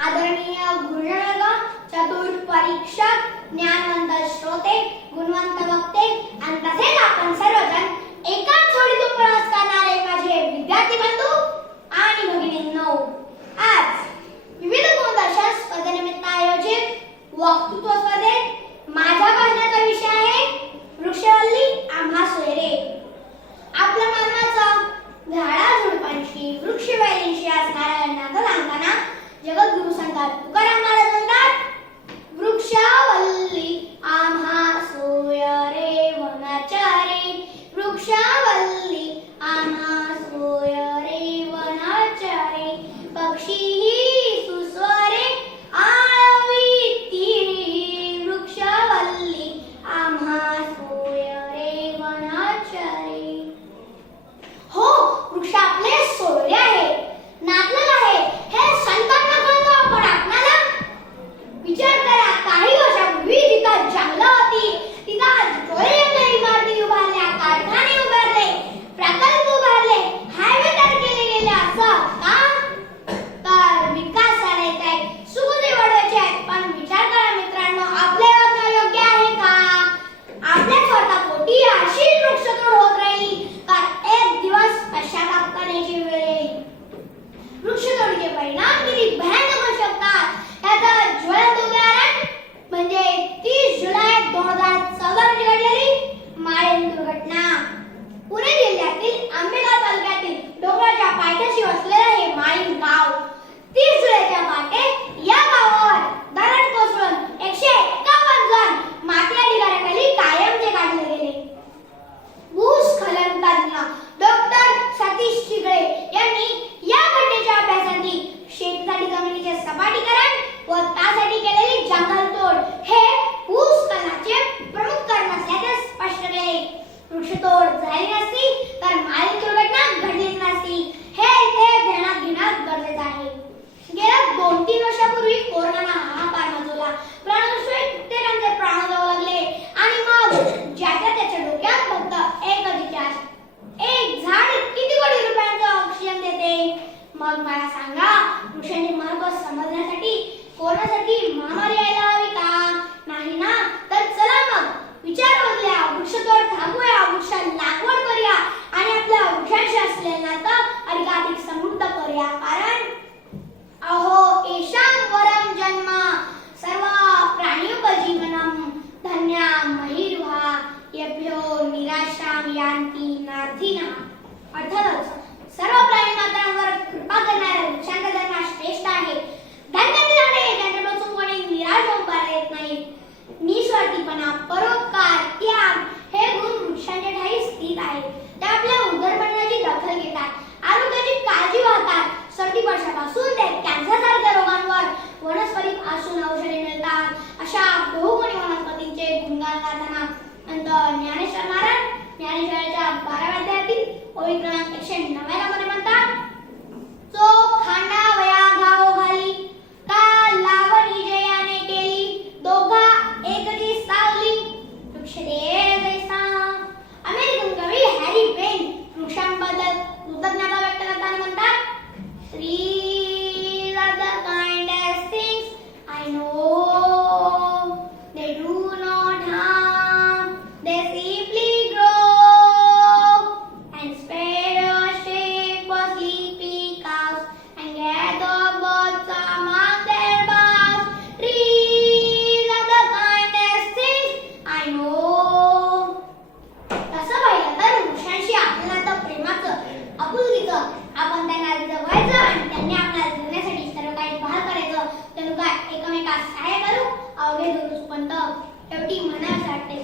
आदरणीय गुरुजनगण चतुर्थ परीक्षक ज्ञानवंत श्रोते गुणवंत वक्ते आणि तसेच आपण सर्वजण म्हणतात तुकाराम महाराज म्हणतात वृक्षावल्ली आम्हा सोय रे वनाचारे. वृक्षावल्ली आम्हा सोय रे वनाचारे. पक्षी झाली नसती तर दुर्घटना नसती. हे इथे ध्यानात घेणं गरजेचं आहे. गेल्या दोन तीन वर्षापूर्वी माजवला प्राण जाऊ लागले. आणि मग ज्याच्या त्याच्या डोक्यात फक्त एक विचार एक झाड किती कोटी रुपयांचं ऑक्सिजन देते? मग मला सांगा वृक्षाचे महत्त्व समजण्यासाठी कोरोनासाठी महामारी निराशाम यांती नार्थिनः अर्थातच सर्व प्राणी मात्रांवर कृपा करणारा विचार करणारा श्रेष्ठ आहे। धन्यवाद। Doña Ana எப்படி மன சாட்டை